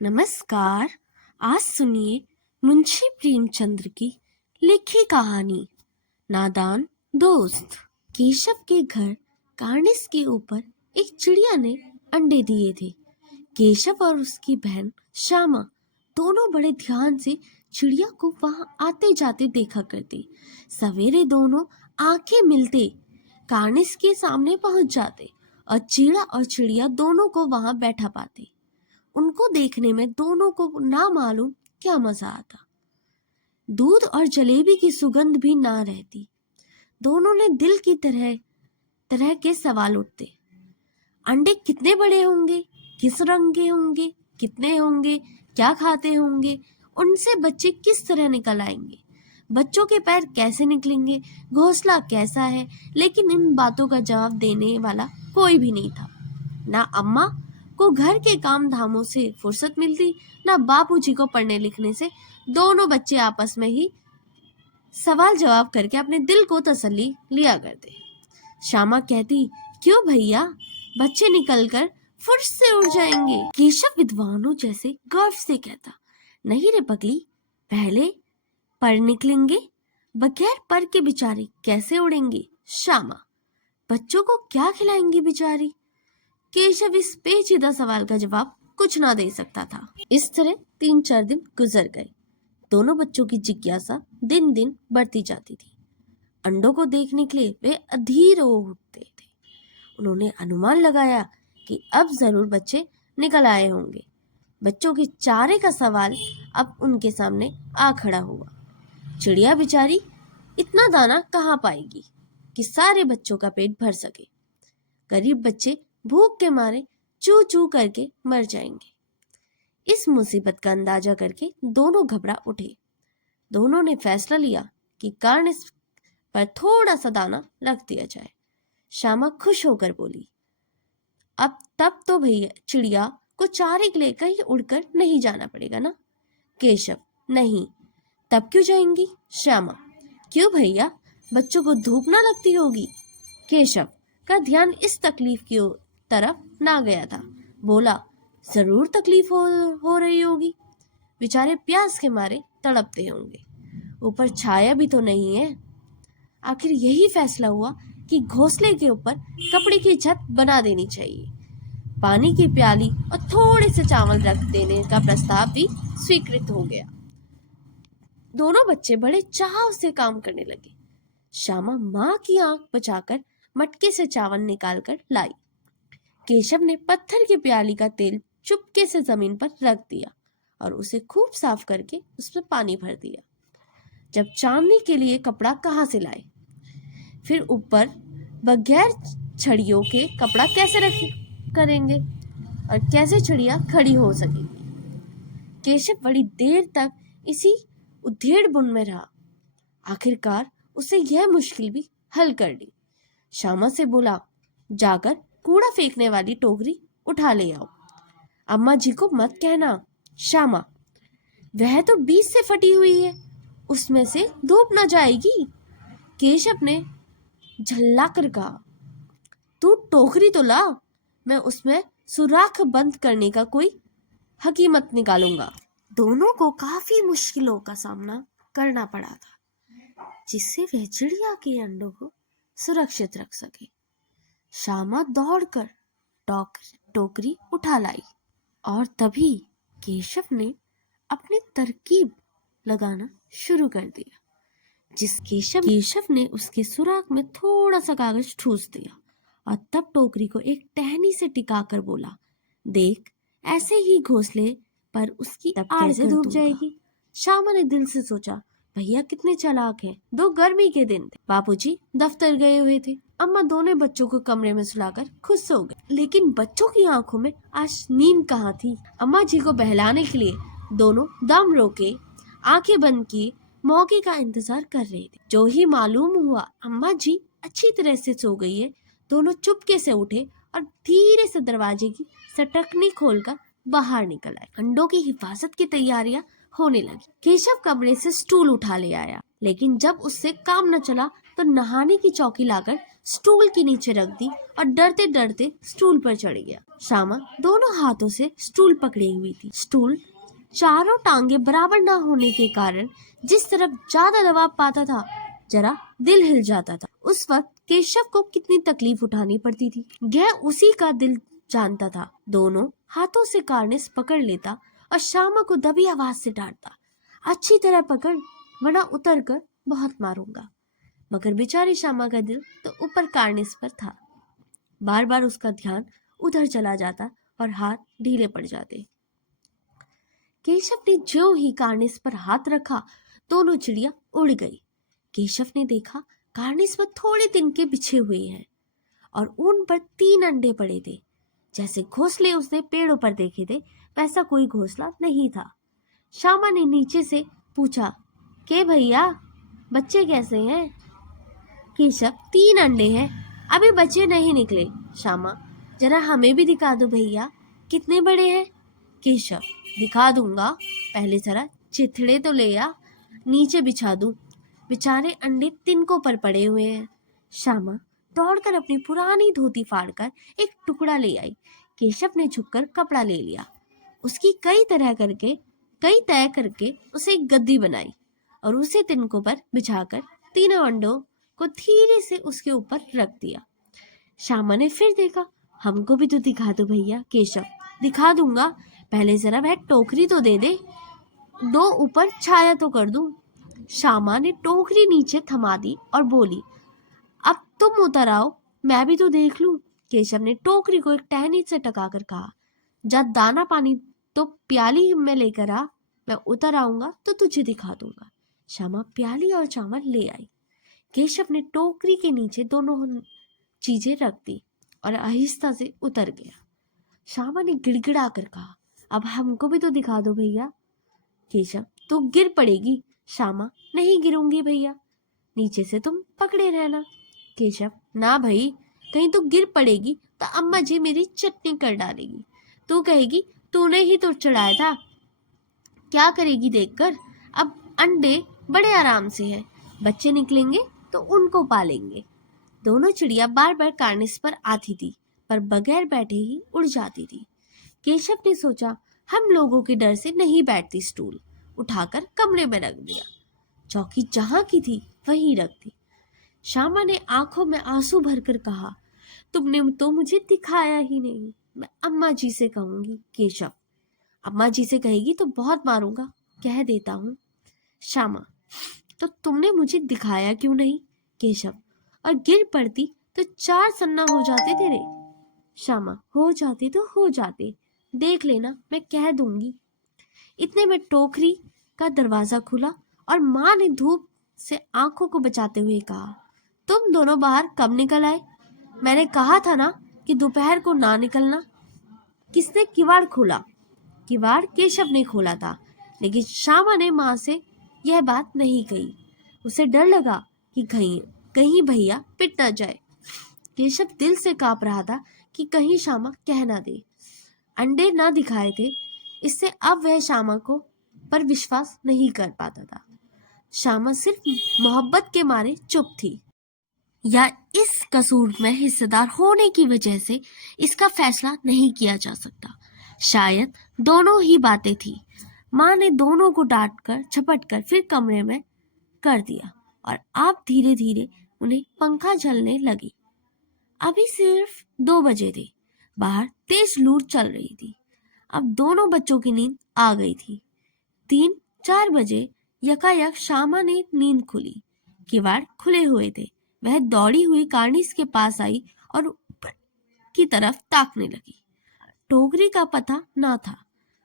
नमस्कार। आज सुनिए मुंशी प्रेमचंद्र की लिखी कहानी नादान दोस्त। केशव के घर कार्निस के ऊपर एक चिड़िया ने अंडे दिए थे। केशव और उसकी बहन श्यामा दोनों बड़े ध्यान से चिड़िया को वहां आते जाते देखा करते। सवेरे दोनों आंखें मिलते कार्निस के सामने पहुंच जाते और चीड़ा और चिड़िया दोनों को वहां बैठा पाते। उनको देखने में दोनों को ना मालूम क्या मजा आता। दूध और जलेबी की सुगंध भी ना रहती। दोनों ने दिल की तरह तरह के सवाल उठते। अंडे कितने बड़े होंगे, किस रंग के होंगे, कितने होंगे, क्या खाते होंगे, उनसे बच्चे किस तरह निकल आएंगे, बच्चों के पैर कैसे निकलेंगे, घोंसला कैसा है। लेकिन इन बातों का जवाब देने वाला कोई भी नहीं था। ना अम्मा को घर के काम धामों से फुर्सत मिलती, ना बापूजी को पढ़ने लिखने से। दोनों बच्चे आपस में ही सवाल जवाब करके अपने दिल को तसल्ली लिया करते। श्यामा कहती, क्यों भैया, बच्चे निकलकर फुर्स से उड़ जाएंगे। केशव विद्वानों जैसे गर्व से कहता, नहीं रे पगली, पहले पर निकलेंगे, बगैर पर के बेचारे कैसे उड़ेंगे। श्यामा, बच्चों को क्या खिलाएंगी बेचारी। केशव इस पेचीदा सवाल का जवाब कुछ ना दे सकता था। इस तरह 3-4 दिन गुजर गए। दोनों बच्चों की जिज्ञासा दिन दिन बढ़ती जाती थी। अंडों को देखने के लिए वे अधीर हो उठते थे। उन्होंने अनुमान लगाया कि अब जरूर बच्चे निकल आए होंगे। बच्चों के चारे का सवाल अब उनके सामने आ खड़ा हुआ। चिड़िया बेचारी इतना दाना कहाँ पाएगी कि सारे बच्चों का पेट भर सके। गरीब बच्चे भूख के मारे चू चू करके मर जाएंगे। इस मुसीबत का अंदाजा करके दोनों घबरा उठे। दोनों ने फैसला लिया कि कार्निस पर थोड़ा सा दाना रख दिया जाए। श्यामा खुश होकर बोली, अब तब तो भैया चिड़िया को चारे के लिए कहीं उड़कर नहीं जाना पड़ेगा ना। केशव, नहीं, तब क्यों जाएंगी। श्यामा, क्यों भैया, बच्चों को धूप ना लगती होगी। केशव का ध्यान इस तकलीफ की तरफ ना गया था। बोला, जरूर तकलीफ हो रही होगी, बेचारे प्यास के मारे तड़पते होंगे, ऊपर छाया भी तो नहीं है। आखिर यही फैसला हुआ कि घोंसले के ऊपर कपड़े की छत बना देनी चाहिए। पानी की प्याली और थोड़े से चावल रख देने का प्रस्ताव भी स्वीकृत हो गया। दोनों बच्चे बड़े चाव से काम करने लगे। श्यामा माँ की आंख बचाकर मटके से चावल निकालकर लाई। केशव ने पत्थर की प्याली का तेल चुपके से जमीन पर रख दिया और उसे खूब साफ करके उसमें पानी भर दिया। जब चांदनी के लिए कपड़ा कहाँ से लाए, फिर ऊपर बगैर छड़ियों के कपड़ा कैसे करेंगे और कैसे चिड़िया खड़ी हो सकेगी। केशव बड़ी देर तक इसी उधेड़-बुन में रहा। आखिरकार उसे यह मुश्किल भी हल कर ली। श्यामा से बोला, जाकर कूड़ा फेंकने वाली टोकरी उठा ले आओ। अम्मा जी को मत कहना। श्यामा, वह तो बीच से फटी हुई है, उसमें से धूप न जाएगी। केशव ने झल्ला कर कहा, तू टोकरी तो ला, मैं उसमें सुराख बंद करने का कोई हकीमत निकालूंगा। दोनों को काफी मुश्किलों का सामना करना पड़ा था, जिससे वह चिड़िया के अंडों को सुरक्षित रख सके। श्यामा दौड़कर टोकरी उठा लाई और तभी केशव ने अपनी तरकीब लगाना शुरू कर दिया। केशव ने उसके सुराख में थोड़ा सा कागज ठूस दिया और तब टोकरी को एक टहनी से टिकाकर बोला, देख, ऐसे ही घोंसले पर उसकी आड़ से डूब जाएगी। श्यामा ने दिल से सोचा, भैया कितने चालाक हैं। 2 गर्मी के दिन थे, बापूजी दफ्तर गए हुए थे। अम्मा दोनों बच्चों को कमरे में सुलाकर खुद सो गए, लेकिन बच्चों की आंखों में आज नींद कहाँ थी। अम्मा जी को बहलाने के लिए दोनों दम रोके, आंखें बंद किए मौके का इंतजार कर रहे थे। जो ही मालूम हुआ अम्मा जी अच्छी तरह से सो गई है, दोनों चुपके से उठे और धीरे से दरवाजे की सटकनी खोलकर बाहर निकल आए। अंडों की हिफाजत की तैयारियां होने लगी। केशव कमरे से स्टूल उठा ले आया, लेकिन जब उससे काम न चला तो नहाने की चौकी लाकर स्टूल के नीचे रख दी और डरते डरते स्टूल पर चढ़ गया। श्यामा दोनों हाथों से स्टूल पकड़े हुई थी। स्टूल चारों टांगे बराबर न होने के कारण जिस तरफ ज्यादा दबाव पाता था, जरा दिल हिल जाता था। उस वक्त केशव को कितनी तकलीफ उठानी पड़ती थी, यह उसी का दिल जानता था। दोनों हाथों से कार्निस पकड़ लेता और श्यामा को दबी आवाज से डांटता, अच्छी तरह पकड़ वरना उतर कर बहुत मारूंगा। मगर बेचारी श्यामा का दिल तो ऊपर कार्निस पर था। बार बार उसका ध्यान उधर चला जाता और हाथ ढीले पड़ जाते। केशव ने ज्यों ही कार्निस पर हाथ रखा, दोनों चिड़िया उड़ गई। केशव ने देखा कार्निस पर थोड़े तिनके बिछे हुए हैं और उन पर 3 अंडे पड़े थे। जैसे घोंसले उसने पेड़ों पर देखे थे, वैसा कोई घोंसला नहीं था। श्यामा ने नीचे से पूछा, के भैया बच्चे कैसे हैं? केशव, 3 अंडे हैं, अभी बच्चे नहीं निकले। श्यामा, जरा हमें भी दिखा दो भैया, कितने बड़े हैं? केशव, दिखा दूंगा, पहले जरा चिथड़े तो ले आ, नीचे बिछा दूं, बेचारे अंडे तिनकों पर पड़े हुए हैं। श्यामा दौड़कर अपनी पुरानी धोती फाड़कर एक टुकड़ा ले आई। केशव ने झुककर कपड़ा ले लिया, उसकी कई तय करके उसे एक गद्दी बनाई और उसे तिनकों पर बिछाकर तीनों अंडों को धीरे से उसके ऊपर रख दिया। श्यामा ने फिर देखा, हमको भी तो दिखा दो भैया। केशव, दिखा दूंगा, पहले जरा वह टोकरी तो दे दे, 2 ऊपर छाया तो कर दूं। श्यामा ने टोकरी नीचे थमा दी और बोली, अब तुम उतर आओ, मैं भी तो देख लूं। केशव ने टोकरी को एक टहनी से टकाकर कहा, जा दाना पानी तो प्याली में लेकर आ, मैं उतर आऊंगा तो तुझे दिखा दूंगा। श्यामा प्याली और चावल ले आई। केशव ने टोकरी के नीचे दोनों चीजें रख दी और आहिस्ता से उतर गया। श्यामा ने गिड़गिड़ा कर कहा, अब हमको भी तो दिखा दो भैया। केशव, तू गिर पड़ेगी। श्यामा, नहीं गिरूंगी भैया, नीचे से तुम पकड़े रहना। केशव, ना भाई, कहीं तू गिर पड़ेगी तो अम्मा जी मेरी चटनी कर डालेगी, तू कहेगी तूने ही तो चढ़ाया था। क्या करेगी देखकर, अब अंडे बड़े आराम से है, बच्चे निकलेंगे तो उनको पालेंगे। दोनों चिड़िया बार बार कार्निस पर आती थी, पर बगैर बैठे ही उड़ जाती थी। केशव ने सोचा, हम लोगों के डर से नहीं बैठती, स्टूल उठाकर कमरे में रख दिया। चौकी जहां की थी वहीं रख दी। श्यामा ने आंखों में आंसू भरकर कहा, तुमने तो मुझे दिखाया ही नहीं, मैं अम्मा जी से कहूंगी। केशव, अम्मा जी से कहेगी तो बहुत मारूंगा, कह देता हूँ। श्यामा, तो तुमने मुझे दिखाया क्यों नहीं? केशव, और गिर पड़ती तो 4 सन्ना हो जाते तेरे। श्यामा, हो जाते तो हो जाते, देख लेना, मैं कह दूंगी। इतने में टोकरी का दरवाजा खुला और माँ ने धूप से आंखों को बचाते हुए कहा, तुम दोनों बाहर कब निकल आए? मैंने कहा था ना कि दोपहर को ना निकलना। किसने किवाड़ खोला? किवाड़ केशव ने खोला था, लेकिन श्यामा ने माँ से यह बात नहीं कही। उसे डर लगा कि कहीं भैया पिट ना जाए। केशव दिल से कांप रहा था कि कहीं श्यामा कह ना दे। अंडे ना दिखाए थे, इससे अब वह श्यामा को पर विश्वास नहीं कर पाता था। श्यामा सिर्फ मोहब्बत के मारे चुप थी, या इस कसूर में हिस्सेदार होने की वजह से इसका फैसला नहीं किया जा सकता। शायद दोनों ही बातें थी। माँ ने दोनों को डांटकर झपटकर फिर कमरे में कर दिया और अब धीरे धीरे उन्हें पंखा झलने लगी। अभी सिर्फ 2 बजे थे, बाहर तेज लू चल रही थी। अब दोनों बच्चों की नींद आ गई थी। 3-4 बजे यकायक श्यामा ने नींद खुली। किवाड़ खुले हुए थे। वह दौड़ी हुई कार्निस के पास आई और ऊपर की तरफ ताकने लगी। टोकरी का पता ना था।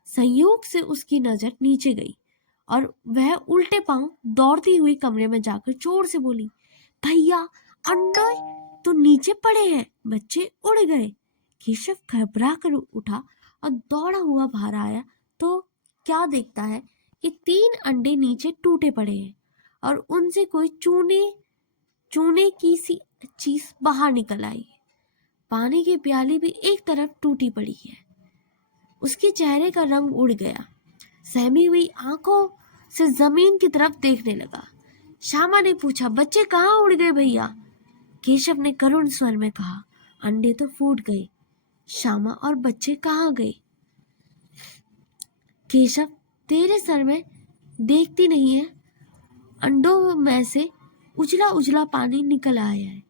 संयोग से उसकी नजर नीचे गई और वह उल्टे पांव दौड़ती हुई कमरे में जाकर जोर से बोली, भैया, अंडे तो नीचे पड़े हैं, बच्चे उड़ गए। केशव घबरा कर उठा और दौड़ा हुआ बाहर आया तो क्या देखता है कि 3 अंडे नीचे टूटे पड़े हैं और उनसे कोई चूने की सी चीज बाहर निकल आई। पानी की प्याली भी एक तरफ टूटी पड़ी है। उसके चेहरे का रंग उड़ गया। सहमी हुई आंखों से जमीन की तरफ देखने लगा। श्यामा ने पूछा, बच्चे कहाँ उड़ गए भैया? केशव ने करुण स्वर में कहा, अंडे तो फूट गए। श्यामा, और बच्चे कहाँ गए? केशव, तेरे सर में देखती नहीं है, अंडों में से उजला उजला पानी निकल आया है,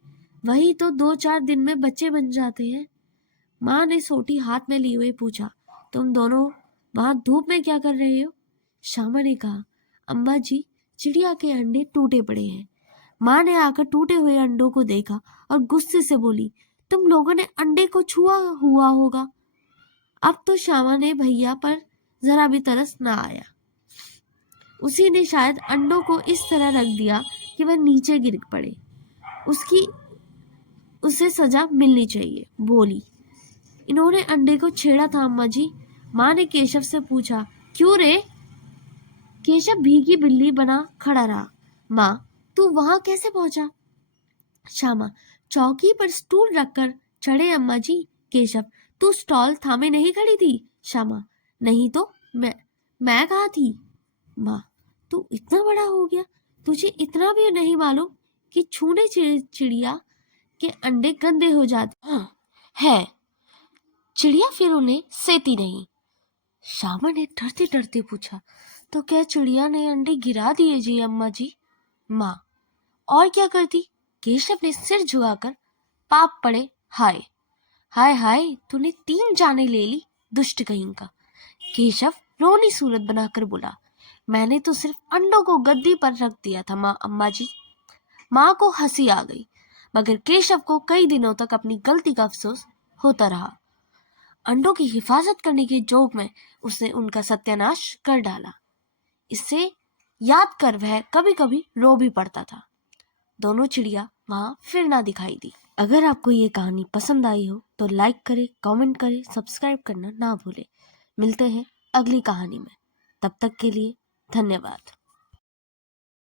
वही तो 2-4 दिन में बच्चे बन जाते हैं। माँ ने सोटी हाथ में लिए हुए पूछा, तुम दोनों वहां धूप में क्या कर रहे हो? श्यामा ने कहा, अम्मा जी, चिड़िया के अंडे टूटे पड़े हैं। माँ ने आकर टूटे हुए अंडों को देखा और गुस्से से बोली, तुम लोगों ने अंडे को छुआ हुआ होगा। अब तो श्यामा ने भैया पर जरा भी तरस ना आया। उसी ने शायद अंडों को इस तरह रख दिया कि वह नीचे गिर पड़े। उसे सजा मिलनी चाहिए। बोली, इन्होंने अंडे को छेड़ा था अम्मा जी। माँ ने केशव से पूछा, क्यों रे? केशव भीगी बिल्ली बना खड़ा रहा। माँ, तू वहां कैसे पहुंचा? श्यामा, चौकी पर स्टूल रखकर चढ़े अम्मा जी। केशव, तू स्टॉल थामे नहीं खड़ी थी? श्यामा, नहीं तो मैं कहाँ थी? माँ, तू इतना बड़ा हो गया, तुझे इतना भी नहीं मालूम कि छूने चिड़िया के अंडे गंदे हो जाते हैं। चिड़िया फिर उन्हें सेती नहीं। श्यामा ने डरते डरते पूछा, तो क्या चिड़िया ने अंडे गिरा दिए जी अम्मा जी? माँ, और क्या करती? केशव ने सिर झुकाकर पाप पड़े, हाय हाय हाय, तूने 3 जाने ले ली, दुष्ट कहीं का। केशव रोनी सूरत बनाकर बोला, मैंने तो सिर्फ अंडों को गद्दी पर रख दिया था माँ अम्मा जी। माँ को हंसी आ गई, मगर केशव को कई दिनों तक अपनी गलती का अफसोस होता रहा। अंडों की हिफाजत करने के जोग में उसने उनका सत्यानाश कर डाला। इससे याद कर वह कभी कभी रो भी पड़ता था। दोनों चिड़िया वहां फिर ना दिखाई दी। अगर आपको ये कहानी पसंद आई हो तो लाइक करें, कमेंट करें, सब्सक्राइब करना ना भूलें। मिलते हैं अगली कहानी में। तब तक के लिए धन्यवाद।